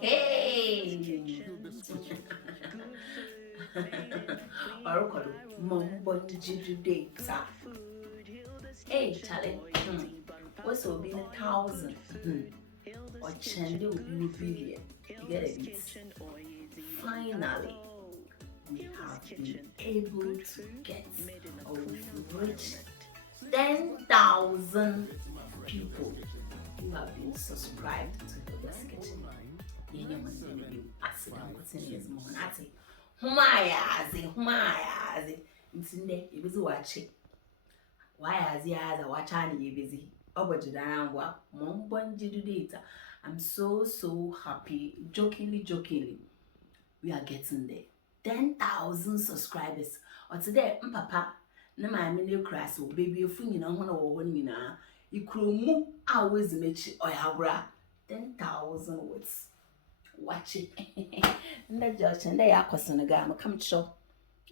Hey! Oracle, Mom, what did you do data? Hey, Charlie, what's will be 1,000? Or Chandy will be a billion. You get it? Finally, we have been able to get or we've reached 10,000 people who have been subscribed to the Best Kitchen. Ntinde ibizi wachi wayazi yaza wachani ibizi obojidangwa mombonjidu data. I'm so happy. Jokingly, we are getting there. 10,000 subscribers. Or today, papa, na my mini crass or baby of finging on one or one mina. You could move always make or habra 10,000 words. Watch it. And the judge and they are question a gam come show.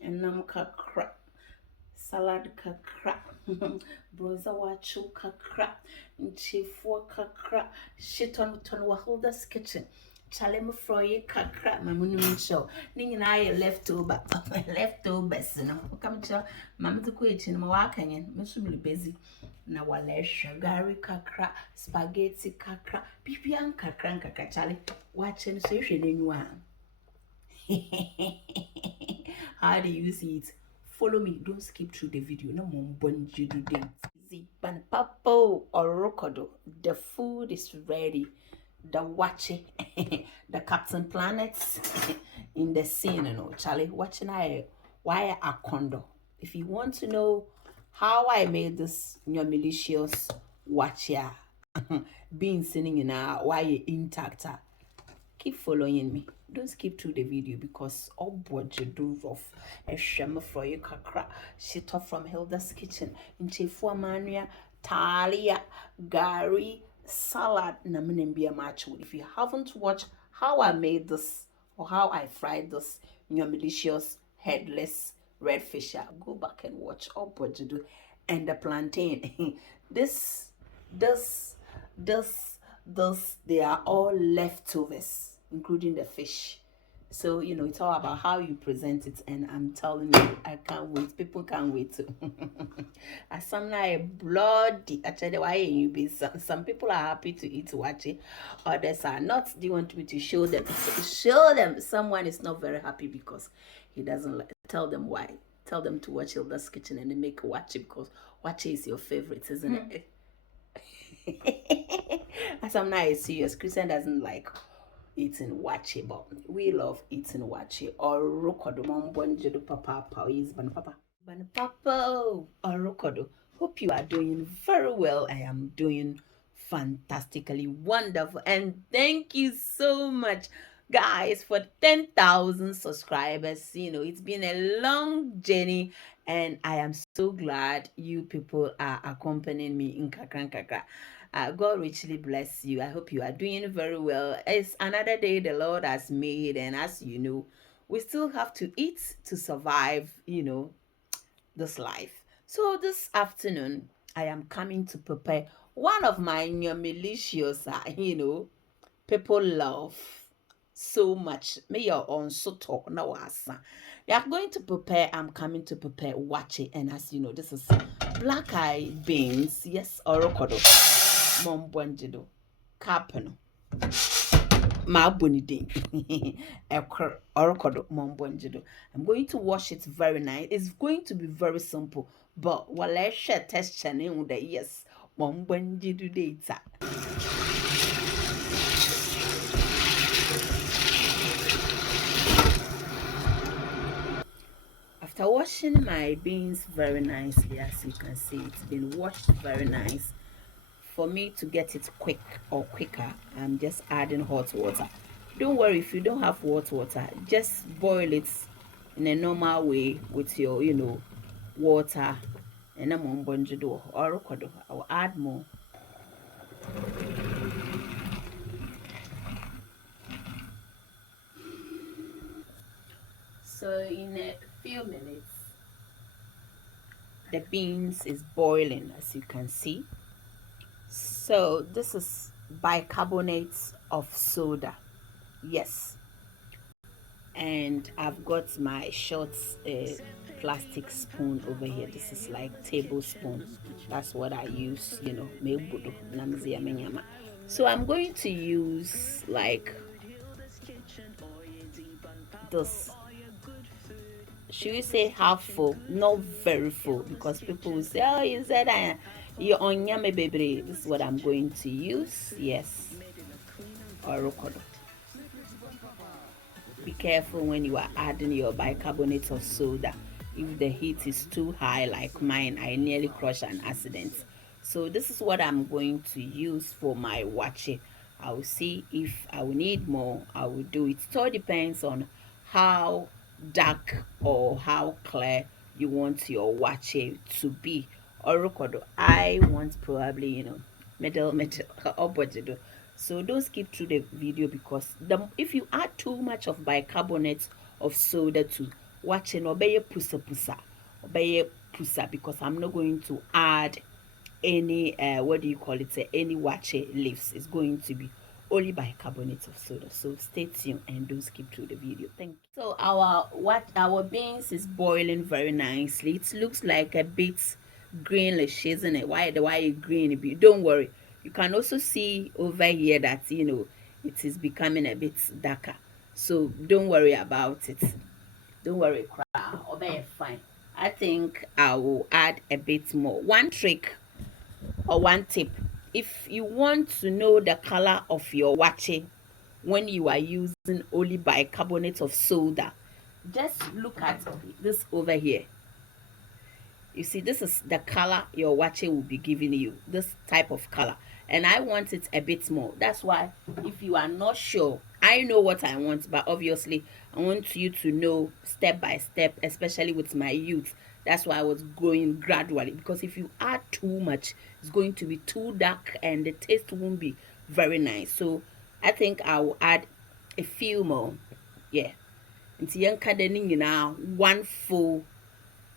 And nam crap. Salad crap. Broza wachu crap. And chief work crap. Shit on Waholder's kitchen. Chalem froye kakra my moon show. Ning and I leftovers, you know. Come to Mamma to quit in Waakye, Miss busy. Now, Gary kakra, spaghetti kakra, pipian kakra, Charlie, watching social in one. How do you see it? Follow me, don't skip through the video. No more bonji do date. Papo or rokodo, the food is ready. The Waakye, the Captain Planets in the scene, you know, Charlie, watching why a condo. If you want to know how I made this your malicious Waakye being sitting in a why intact, keep following me. Don't skip through the video because all what you do rough a shema for you kakra shit off from Hilda's kitchen in Chefua Mania, Talia, Gary. Salad na be a match with. If you haven't watched how I made this or how I fried this your delicious headless red fish, go back and watch all what you do. And the plantain this they are all leftovers including the fish. So, you know, it's all about how you present it, and I'm telling you, I can't wait. People can't wait to. As some like bloody, actually, why you be some people are happy to eat Waakye, others are not. Do you want me to show them? Show them. Someone is not very happy because he doesn't like. Tell them why. Tell them to watch Hilda's Kitchen and they make Waakye because Waakye is your favorite, isn't it? As I'm not serious, Christian doesn't like eating Waakye, but we love eating Waakye. Or rokodo mombonje do papa is ban papa or rokodo. Hope you are doing very well. I am doing fantastically wonderful, and thank you so much, guys, for 10,000 subscribers. You know, it's been a long journey, and I am so glad you people are accompanying me in kakra. God richly bless you. I hope you are doing very well. It's another day the Lord has made, and as you know, we still have to eat to survive, you know, this life. So this afternoon, I am coming to prepare one of my new malicious, you know, people love so much. May your own so talk no asa. We are going to prepare. I'm coming to prepare Waakye, and as you know, this is black eye beans. Yes, orokodo. Mombwanjido, Capano, Mabunidin, Orokodo, Mombwanjido. I'm going to wash it very nice. It's going to be very simple, but while I share test channel with the yes, Mombwanjido data. After washing my beans very nicely, as you can see, it's been washed very nice. For me to get it quick or quicker, I'm just adding hot water. Don't worry if you don't have hot water, just boil it in a normal way with your, you know, water. And I'm going to do I'll add more. So in a few minutes, the beans is boiling, as you can see. So this is bicarbonate of soda. Yes, and I've got my short plastic spoon over here. This is like tablespoon. That's what I use, you know. So I'm going to use like this. Should we say half full? Not very full, because people will say, oh, you said you're on yame baby. This is what I'm going to use. Yes. Or be careful when you are adding your bicarbonate of soda. If the heat is too high like mine, I nearly crushed an accident. So this is what I'm going to use for my waakye. I will see if I will need more. I will do it. It all depends on how dark or how clear you want your waakye to be. Or I want probably, you know, middle or budget. So don't skip through the video, because if you add too much of bicarbonate of soda to watching, obey pusa, because I'm not going to add any what do you call it, any waakye leaves. It's going to be only bicarbonate of soda. So stay tuned and don't skip through the video. Thank you. So our beans is boiling very nicely. It looks like a bit greenish, isn't it? Why green? Don't worry, you can also see over here that, you know, it is becoming a bit darker. So don't worry about it. Don't worry, obey fine. I think I will add a bit more. One trick or one tip: if you want to know the color of your waakye when you are using only bicarbonate of soda, just look at this over here. You see, this is the color your waakye will be giving you, this type of color. And I want it a bit more. That's why, if you are not sure, I know what I want, but obviously I want you to know step by step, especially with my youth. That's why I was going gradually, because if you add too much, it's going to be too dark and the taste won't be very nice. So I think I will add a few more. Yeah. Now 1 full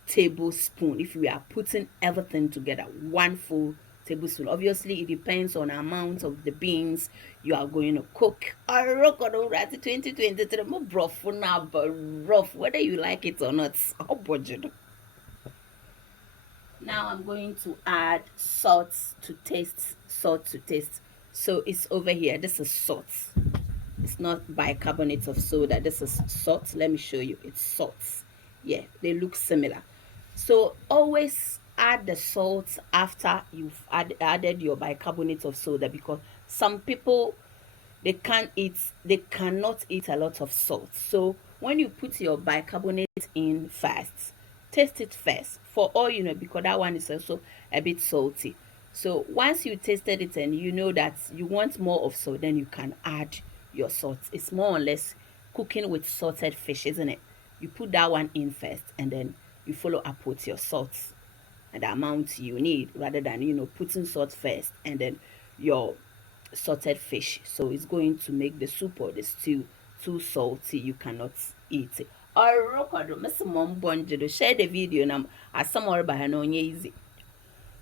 tablespoon. If we are putting everything together, 1 full tablespoon. Obviously it depends on the amount of the beans you are going to cook. 2023 more rough now, but rough whether you like it or not. Now I'm going to add salt to taste. So it's over here. This is salt. It's not bicarbonate of soda. This is salt. Let me show you. It's salt. Yeah, they look similar. So always add the salt after you've added your bicarbonate of soda, because some people, they cannot eat a lot of salt. So when you put your bicarbonate in first, taste it first, for all you know, because that one is also a bit salty. So once you tasted it and you know that you want more of salt, then you can add your salt. It's more or less cooking with salted fish, isn't it? You put that one in first, and then you follow up with your salt and the amount you need, rather than, you know, putting salt first and then your salted fish. So it's going to make the soup or the stew too salty. You cannot eat it. Or share the video now. As some more by easy.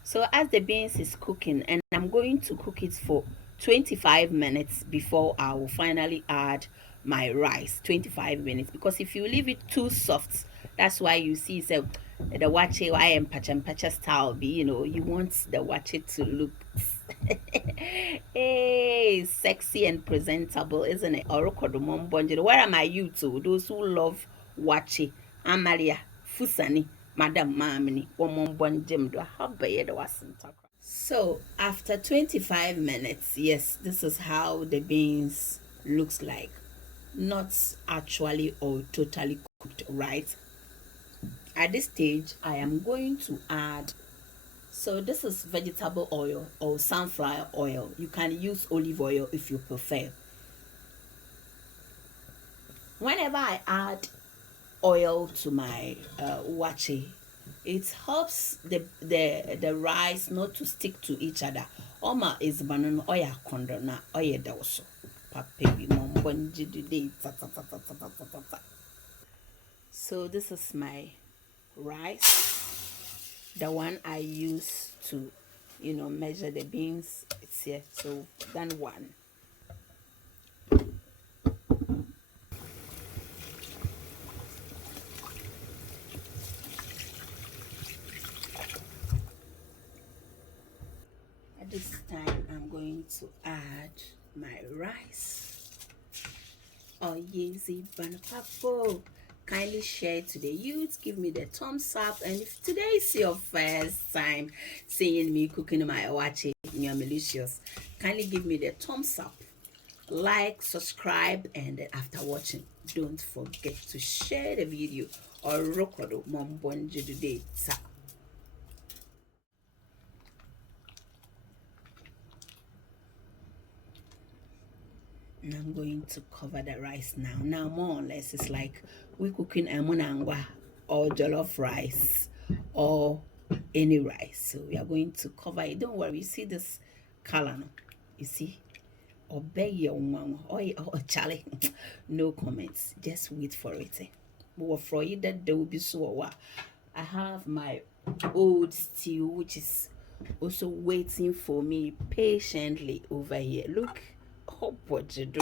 So as the beans is cooking, and I'm going to cook it for 25 minutes before I will finally add my rice. 25 minutes, because if you leave it too soft, that's why you see, so the waakye I am pacha style be, you know, you want the waakye to look hey, sexy and presentable, isn't it? Where am I, you two, those who love waakye? Amalia Fusani, Madam Mamini, so after 25 minutes, yes, this is how the beans looks like. Not actually or totally cooked, right? At this stage, I am going to add, so this is vegetable oil or sunflower oil. You can use olive oil if you prefer. Whenever I add oil to my waakye, it helps the rice not to stick to each other. Oma is banon oya kondo na oya dawso. So this is my rice, the one I use to measure the beans. It's here. So done one. At this time, I'm going to add my rice. Oh, easy, Banapapo. Kindly share to the youth. Give me the thumbs up. And if today is your first time seeing me cooking my waakye, you're malicious, kindly give me the thumbs up, like, subscribe, and after watching, don't forget to share the video or record Mombonji today. And I'm going to cover the rice now. Now, more or less, it's like we're cooking amunangwa or jollof rice or any rice. So we are going to cover it. Don't worry, you see this color, no? You see? Obey or Charlie. No comments. Just wait for it. But for you that there will be so I have my old stew, which is also waiting for me patiently over here. Look. Oh, what you do?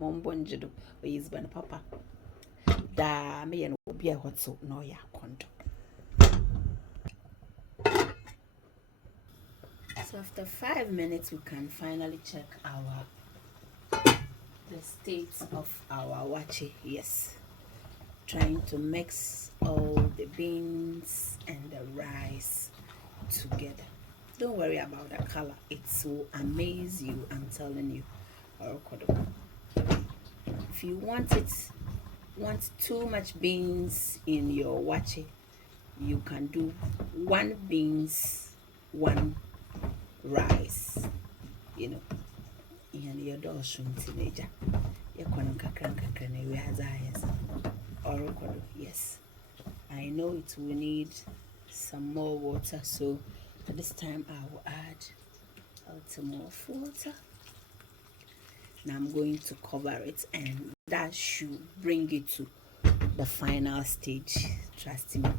Mombonjido. We use ban papa. Da me and be a hot so no ya condo. So after 5 minutes, we can finally check the state of our waakye. Yes, trying to mix all the beans and the rice together. Don't worry about the color, it will amaze you, I'm telling you. If you want too much beans in your waakye, you can do 1 beans 1 rice, and your daughter teenager. Yes, I know it will need some more water, so at this time I will add a little more water. Now I'm going to cover it, and that should bring it to the final stage. Trust me.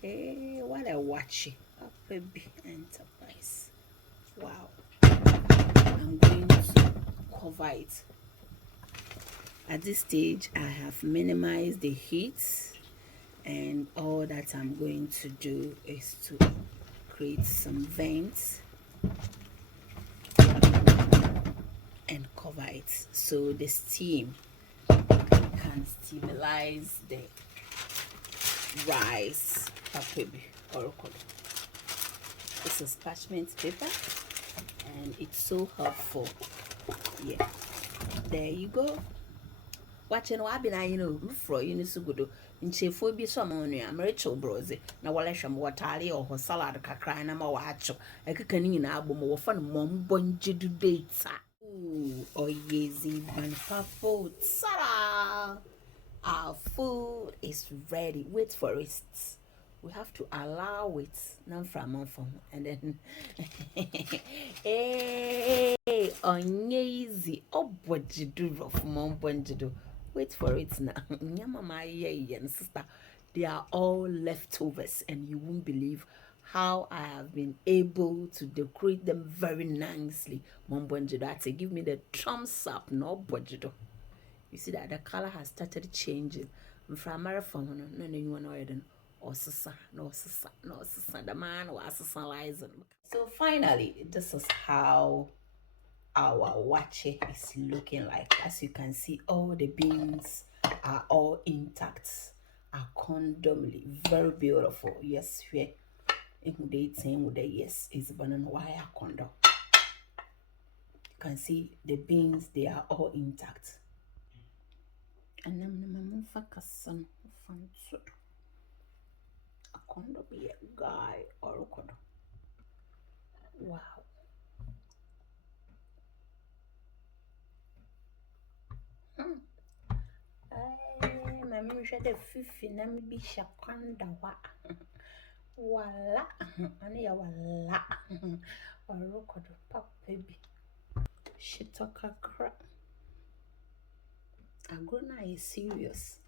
Hey, what a waakye, a baby enterprise. Wow. I'm going to cover it. At this stage, I have minimized the heat, and all that I'm going to do is to create some vents and cover it so the steam can stabilize the rice. This is parchment paper, and it's so helpful. Yeah, there you go. Watching what I've been for you so good. In chefo be some on ya, Rachel Brose, na walesham watali or salad kakra na ma wacho. A kickanin album or fun mom bonjidu data. Ooh, oh yeezy banpapo. Sada! Our food is ready. Wait for it. We have to allow it. And then hey, onyeezy. Oh, what you do rough mom bonjidu. Wait for it now. Mama, and sister, they are all leftovers, and you won't believe how I have been able to decorate them very nicely. Mom bonjidu, give me the thumbs up, no bonjidu. You see that the color has started changing. From marathon, no, anyone or sisa, no sisa, no sisa. The man was sisalizing. So finally, this is how our waakye is looking like. As you can see, all the beans are all intact, are condomly very beautiful. Yes, we yes is banana wire condom. You can see the beans, they are all intact. And I'm focusing on a condo be a guy or a condo. Wow. Mammy said the fifi name be shakwanda wa. Wala, and ya wala, or rokodo pop baby. She took a crap. Agrona is serious.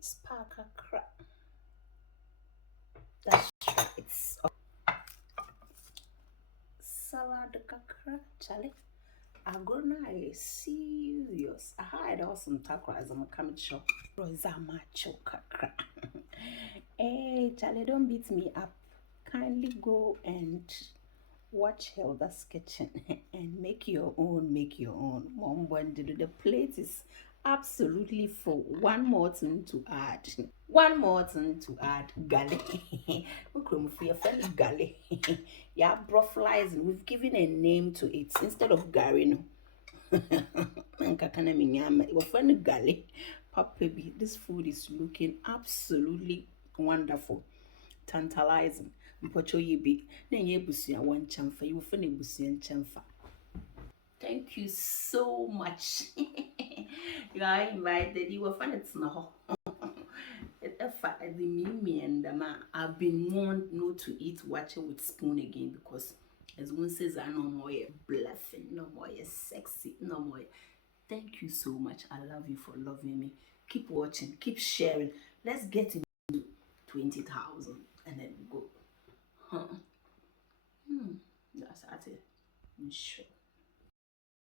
Spark a crack. That's right. Salad kakra, Charlie. Agrona is serious. I had awesome takras. I'm coming shop. Rosa macho kakra. Hey, Charlie, don't beat me up. Kindly go and watch Hilda's Kitchen and make your own. Make your own. Mom, the plate is absolutely full. One more thing to add. One more thing to add, Gale. Ukrum for your friend Gale. Yeah, brothelize. We've given a name to it instead of Garino. Nkakana minyama. Your friend Gale. Papa, this food is looking absolutely wonderful, tantalizing. Mpocho yibi. Na nye busuya one chamfa. You friend busuya chamfa. Thank you so much. You are invited. You will find it's now. I've been warned not to eat waakye with spoon again because as one says I no more bluffing, no more sexy, no more. Thank you so much. I love you for loving me. Keep watching, keep sharing. Let's get to 20,000 and then go. Huh. That's it. Sure.